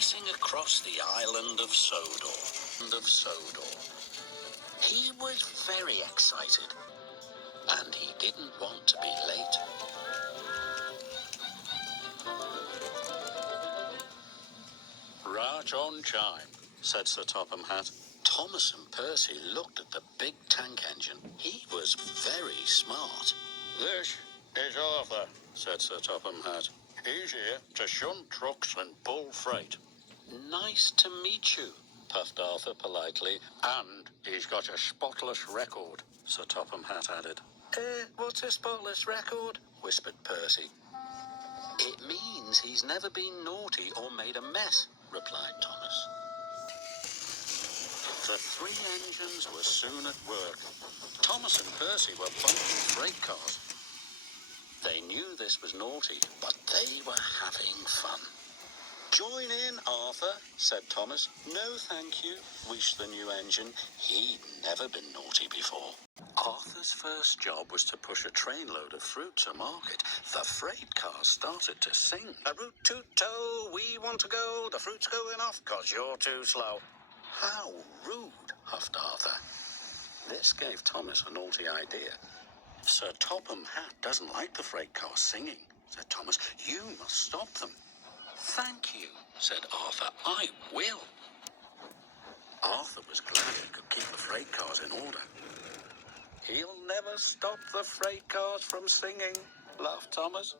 racing across the island of Sodor. He was very excited, and he didn't want to be late. Right on time, said Sir Topham Hatt. Thomas and Percy looked at the big tank engine. He was very smart. This is Arthur, said Sir Topham Hatt. He's here to shunt trucks and pull freight. Nice to meet you, puffed Arthur politely. And he's got a spotless record, Sir Topham Hatt added. What's a spotless record? Whispered Percy. It means he's never been naughty or made a mess, replied Thomas. The three engines were soon at work. Thomas and Percy were bumping freight cars. They knew this was naughty, but they were having fun. Join in, Arthur, said Thomas. No, thank you, wheezed the new engine. He'd never been naughty before. Arthur's first job was to push a trainload of fruit to market. The freight car started to sing. A root toot toe, we want to go. The fruit's going off 'cause you're too slow. How rude, huffed Arthur. This gave Thomas a naughty idea. Sir Topham Hatt doesn't like the freight cars singing, said Thomas. You must stop them. Thank you, said Arthur. I will. Arthur was glad he could keep the freight cars in order. He'll never stop the freight cars from singing, laughed Thomas.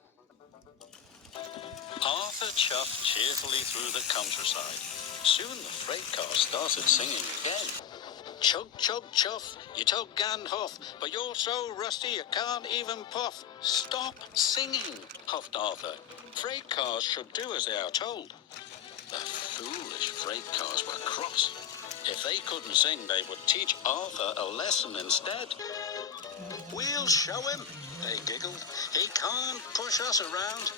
Arthur chuffed cheerfully through the countryside. Soon the freight cars started singing again. Chug, chug, chuff, you tug and huff, but you're so rusty you can't even puff. Stop singing, huffed Arthur. Freight cars should do as they are told. The foolish freight cars were cross. If they couldn't sing, they would teach Arthur a lesson instead. We'll show him, they giggled. He can't push us around.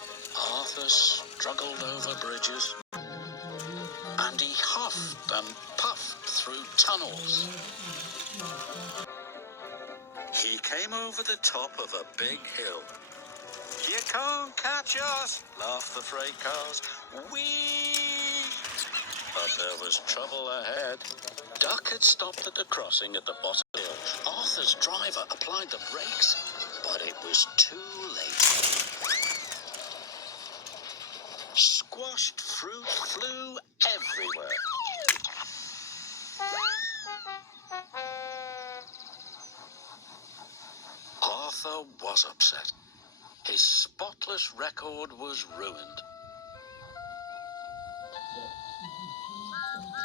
Arthur struggled over bridges, and he huffed and puffed through tunnels. He came over the top of a big hill. You can't catch us, laughed the freight cars. Whee! But there was trouble ahead. Duck had stopped at the crossing at the bottom of the hill. Arthur's driver applied the brakes, but it was too late. Squashed fruit flew everywhere. Arthur was upset. His spotless record was ruined.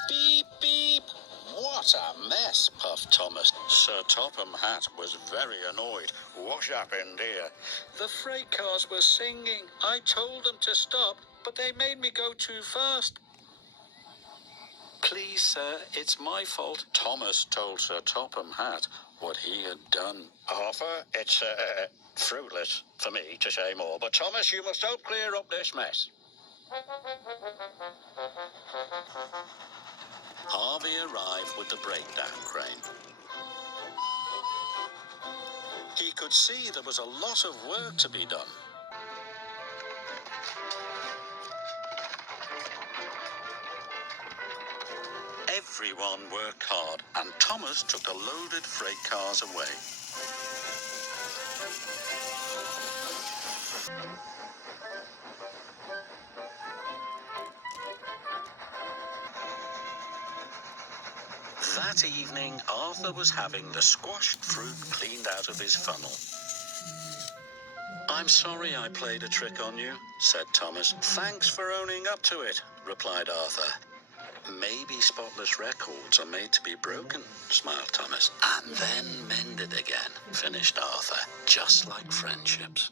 Beep, beep. What a mess, puffed Thomas. Sir Topham Hatt was very annoyed. What happened here? The freight cars were singing. I told them to stop, but they made me go too fast. Please, sir, it's my fault. Thomas told Sir Topham Hatt what he had done. Arthur, it's fruitless for me to say more, but Thomas, you must help clear up this mess. Harvey arrived with the breakdown crane. He could see there was a lot of work to be done. Everyone worked hard, and Thomas took the loaded freight cars away. That evening, Arthur was having the squashed fruit cleaned out of his funnel. I'm sorry I played a trick on you, said Thomas. Thanks for owning up to it, replied Arthur. Maybe spotless records are made to be broken, smiled Thomas. And then mended again, finished Arthur, just like friendships.